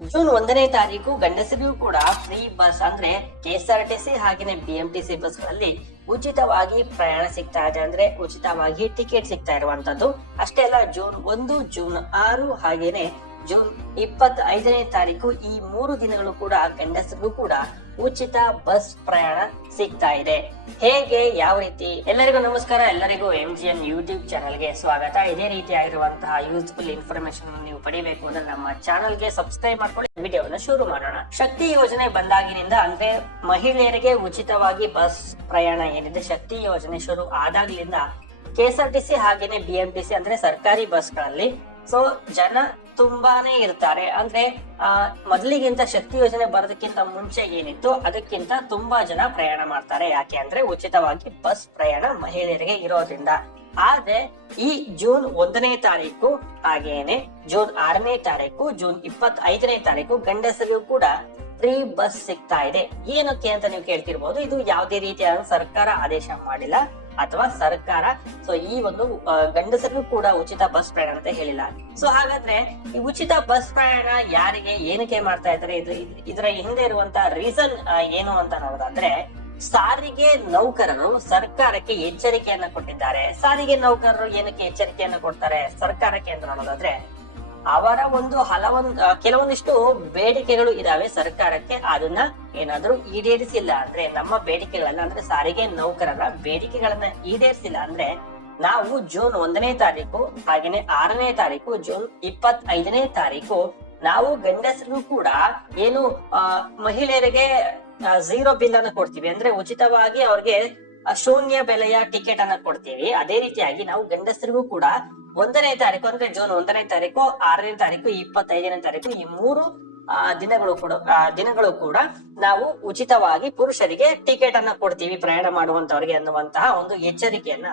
June ಒಂದನೇ ತಾರೀಕು ಗಂಡಸರಿಗೂ ಕೂಡ ಫ್ರೀ ಬಸ್ ಅಂದ್ರೆ ಕೆಎಸ್ಆರ್ಟಿಸಿ ಹಾಗೇನೆ ಬಿಎಂಟಿಸಿ ಬಸ್ಗಳಲ್ಲಿ ಉಚಿತವಾಗಿ ಪ್ರಯಾಣ ಸಿಗ್ತಾ ಇದೆ ಅಂದ್ರೆ ಉಚಿತವಾಗಿ ಟಿಕೆಟ್ ಸಿಗ್ತಾ ಇರುವಂತದ್ದು. ಅಷ್ಟೇ ಅಲ್ಲ, ಜೂನ್ ಒಂದು, ಜೂನ್ ಆರು ಹಾಗೇನೆ ಜೂನ್ ಇಪ್ಪತ್ತ ಐದನೇ ತಾರೀಕು ಈ ಮೂರು ದಿನಗಳು ಕೂಡ ಗಂಡಸರಿಗೂ ಕೂಡ ಉಚಿತ ಬಸ್ ಪ್ರಯಾಣ ಸಿಗ್ತಾ ಇದೆ. ಹೇಗೆ, ಯಾವ ರೀತಿ? ಎಲ್ಲರಿಗೂ ನಮಸ್ಕಾರ. ಎಲ್ಲರಿಗೂ ಎಂ ಜಿ ಎನ್ ಯೂಟ್ಯೂಬ್ ಚಾನಲ್ಗೆ ಸ್ವಾಗತ. ಇದೇ ರೀತಿ ಆಗಿರುವಂತಹ ಯೂಸ್ಫುಲ್ ಇನ್ಫಾರ್ಮೇಶನ್ ನೀವು ಪಡಿಬೇಕು ಅಂದ್ರೆ ನಮ್ಮ ಚಾನಲ್ಗೆ ಸಬ್ಸ್ಕ್ರೈಬ್ ಮಾಡ್ಕೊಳ್ಳಿ. ವಿಡಿಯೋನ ಶುರು ಮಾಡೋಣ. ಶಕ್ತಿ ಯೋಜನೆ ಬಂದಾಗಿನಿಂದ ಅಂದ್ರೆ ಮಹಿಳೆಯರಿಗೆ ಉಚಿತವಾಗಿ ಬಸ್ ಪ್ರಯಾಣ ಏನಿದೆ, ಶಕ್ತಿ ಯೋಜನೆ ಶುರು ಆದಾಗ್ಲಿಂದ ಕೆಎಸ್ಆರ್ಟಿಸಿ ಹಾಗೇನೆ ಬಿಎಂಟಿಸಿ ಅಂದ್ರೆ ಸರ್ಕಾರಿ ಬಸ್ಗಳಲ್ಲಿ. ಸೊ ಜನ ತುಂಬಾನೇ ಇರ್ತಾರೆ. ಅಂದ್ರೆ, ಆ, ಮೊದಲಿಗಿಂತ ಶಕ್ತಿ ಯೋಜನೆ ಬರೋದಕ್ಕಿಂತ ಮುಂಚೆ ಏನಿತ್ತು, ಅದಕ್ಕಿಂತ ತುಂಬಾ ಜನ ಪ್ರಯಾಣ ಮಾಡ್ತಾರೆ. ಯಾಕೆ ಅಂದ್ರೆ, ಉಚಿತವಾಗಿ ಬಸ್ ಪ್ರಯಾಣ ಮಹಿಳೆಯರಿಗೆ ಇರೋದ್ರಿಂದ. ಆದ್ರೆ, ಈ ಜೂನ್ ಒಂದನೇ ತಾರೀಕು ಹಾಗೇನೆ, ಜೂನ್ ಆರನೇ ತಾರೀಕು, ಜೂನ್ ಇಪ್ಪತ್ ಐದನೇ ತಾರೀಕು ಗಂಡಸರಿಗೂ ಕೂಡ ಫ್ರೀ ಬಸ್ ಸಿಗ್ತಾ ಇದೆ. ಏನಕ್ಕೆ ಅಂತ ನೀವು ಕೇಳ್ತಿರ್ಬೋದು, ಇದು ಯಾವುದೇ ರೀತಿಯಾದ ಸರ್ಕಾರ ಆದೇಶ ಮಾಡಿಲ್ಲ. ಅಥವಾ ಸರ್ಕಾರ ಸೊ ಈ ಒಂದು ಗಂಡಸರಿಗೂ ಕೂಡ ಉಚಿತ ಬಸ್ ಪ್ರಯಾಣ ಅಂತ ಹೇಳಿಲ್ಲ. ಸೊ ಹಾಗಾದ್ರೆ ಈ ಉಚಿತ ಬಸ್ ಪ್ರಯಾಣ ಯಾರಿಗೆ ಏನಕ್ಕೆ ಮಾಡ್ತಾ ಇದ್ದಾರೆ? ಇದು, ಇದ್- ಇದರ ಹಿಂದೆ ಇರುವಂತ ರೀಸನ್ ಏನು ಅಂತ ನೋಡೋದಾದ್ರೆ ಸಾರಿಗೆ ನೌಕರರು ಸರ್ಕಾರಕ್ಕೆ ಎಚ್ಚರಿಕೆಯನ್ನ ಕೊಟ್ಟಿದ್ದಾರೆ. ಸಾರಿಗೆ ನೌಕರರು ಏನಕ್ಕೆ ಎಚ್ಚರಿಕೆಯನ್ನ ಕೊಡ್ತಾರೆ ಸರ್ಕಾರಕ್ಕೆ ಅಂತ ನೋಡೋದಾದ್ರೆ ಅವರ ಒಂದು ಹಲವೊಂದು ಕೆಲವೊಂದಿಷ್ಟು ಬೇಡಿಕೆಗಳು ಇದಾವೆ ಸರ್ಕಾರಕ್ಕೆ. ಅದನ್ನ ಏನಾದ್ರೂ ಈಡೇರಿಸಿಲ್ಲ ಅಂದ್ರೆ, ನಮ್ಮ ಬೇಡಿಕೆಗಳನ್ನ ಅಂದ್ರೆ ಸಾರಿಗೆ ನೌಕರರ ಬೇಡಿಕೆಗಳನ್ನ ಈಡೇರಿಸಿಲ್ಲ ಅಂದ್ರೆ, ನಾವು ಜೂನ್ ಒಂದನೇ ತಾರೀಕು, ಹಾಗೇನೆ ಆರನೇ ತಾರೀಕು, ಜೂನ್ ಇಪ್ಪತ್ ಐದನೇ ತಾರೀಕು ನಾವು ಗಂಡಸರಿಗೂ ಕೂಡ ಏನು ಮಹಿಳೆಯರಿಗೆ ಝೀರೋ ಬಿಲ್ ಅನ್ನು ಕೊಡ್ತೀವಿ. ಅಂದ್ರೆ ಉಚಿತವಾಗಿ ಅವ್ರಿಗೆ ಶೂನ್ಯ ಬೆಲೆಯ ಟಿಕೆಟ್ ಅನ್ನ ಕೊಡ್ತೀವಿ. ಅದೇ ರೀತಿಯಾಗಿ ನಾವು ಗಂಡಸರಿಗೂ ಕೂಡ ಒಂದನೇ ತಾರೀಕು ಅಂದ್ರೆ ಜೂನ್ ಒಂದನೇ ತಾರೀಕು, ಆರನೇ ತಾರೀಕು, ಇಪ್ಪತ್ತೈದನೇ ತಾರೀಕು, ಈ ಮೂರು ದಿನಗಳು ಕೂಡ ದಿನಗಳು ಕೂಡ ನಾವು ಉಚಿತವಾಗಿ ಪುರುಷರಿಗೆ ಟಿಕೆಟ್ ಅನ್ನ ಕೊಡ್ತೀವಿ ಪ್ರಯಾಣ ಮಾಡುವಂತವರಿಗೆ ಅನ್ನುವಂತಹ ಒಂದು ಎಚ್ಚರಿಕೆಯನ್ನ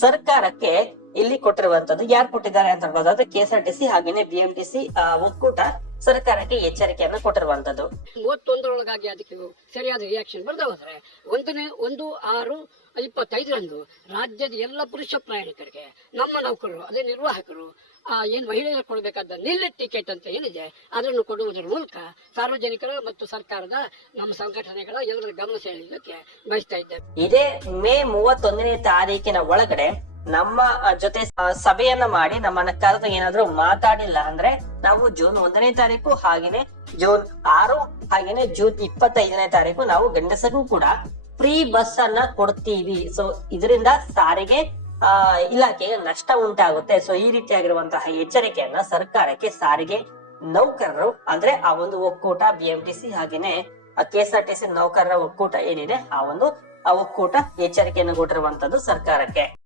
ಸರ್ಕಾರಕ್ಕೆ ಇಲ್ಲಿ ಕೊಟ್ಟಿರುವಂತದ್ದು. ಯಾರು ಕೊಟ್ಟಿದ್ದಾರೆ ಅಂತ ನೋಡೋದಾದ್ರೆ ಕೆಎಸ್ಆರ್ಟಿಸಿ ಹಾಗೇನೆ ಬಿಎಂಟಿಸಿ ಒಕ್ಕೂಟ ಸರ್ಕಾರಕ್ಕೆ ಎಚ್ಚರಿಕೆಯನ್ನು ಕೊಟ್ಟಿರುವಂತದ್ದು. ಮೂವತ್ತೊಂದರೊಳಗಾಗಿ ಅದಕ್ಕೆ ಸರಿಯಾದ ರಿಯಾಕ್ಷನ್ ಬರ್ತಾ ಹೋದ್ರೆ ಒಂದನೇ ಒಂದು ಆರು ಇಪ್ಪತ್ತೈದರಂದು ರಾಜ್ಯದ ಎಲ್ಲ ಪುರುಷ ಪ್ರಯಾಣಿಕರಿಗೆ ನಮ್ಮ ನೌಕರರು ಅದೇ ನಿರ್ವಾಹಕರು ಆ ಏನ್ ಮಹಿಳೆಯರು ಕೊಡಬೇಕಾದ ನಿಲ್ಲ ಟಿಕೆಟ್ ಅಂತ ಏನಿದೆ ಅದನ್ನು ಕೊಡುವುದರ ಮೂಲಕ ಸಾರ್ವಜನಿಕರ ಮತ್ತು ಸರ್ಕಾರದ ನಮ್ಮ ಸಂಘಟನೆಗಳ ಎಲ್ಲರ ಗಮನ ಸೆಳೆಯೋದಕ್ಕೆ ಬಯಸ್ತಾ ಇದ್ದೇವೆ. ಇದೇ ಮೇ ಮೂವತ್ತೊಂದನೇ ತಾರೀಕಿನ ಒಳಗಡೆ ನಮ್ಮ ಜೊತೆ ಸಭೆಯನ್ನ ಮಾಡಿ ನಮ್ಮನ್ನ ಕರೆದು ಏನಾದ್ರೂ ಮಾತಾಡಿಲ್ಲ ಅಂದ್ರೆ ನಾವು ಜೂನ್ ಒಂದನೇ ತಾರೀಕು ಹಾಗೇನೆ ಜೂನ್ ಆರು ಹಾಗೇನೆ ಜೂನ್ ಇಪ್ಪತ್ತೈದನೇ ತಾರೀಕು ನಾವು ಗಂಡಸರಿಗೂ ಕೂಡ ಫ್ರೀ ಬಸ್ ಅನ್ನ ಕೊಡ್ತೀವಿ. ಸೊ ಇದರಿಂದ ಸಾರಿಗೆ, ಆ ಇಲಾಖೆಗೆ ನಷ್ಟ ಉಂಟಾಗುತ್ತೆ. ಸೊ ಈ ರೀತಿಯಾಗಿರುವಂತಹ ಎಚ್ಚರಿಕೆಯನ್ನ ಸರ್ಕಾರಕ್ಕೆ ಸಾರಿಗೆ ನೌಕರರು ಅಂದ್ರೆ ಆ ಒಂದು ಒಕ್ಕೂಟ ಬಿಎಂಟಿಸಿ ಹಾಗೇನೆ ಸಿ ನೌಕರರ ಒಕ್ಕೂಟ ಏನಿದೆ, ಆ ಒಂದು, ಆ ಒಕ್ಕೂಟ ಎಚ್ಚರಿಕೆಯನ್ನು ಕೊಟ್ಟಿರುವಂತದ್ದು ಸರ್ಕಾರಕ್ಕೆ.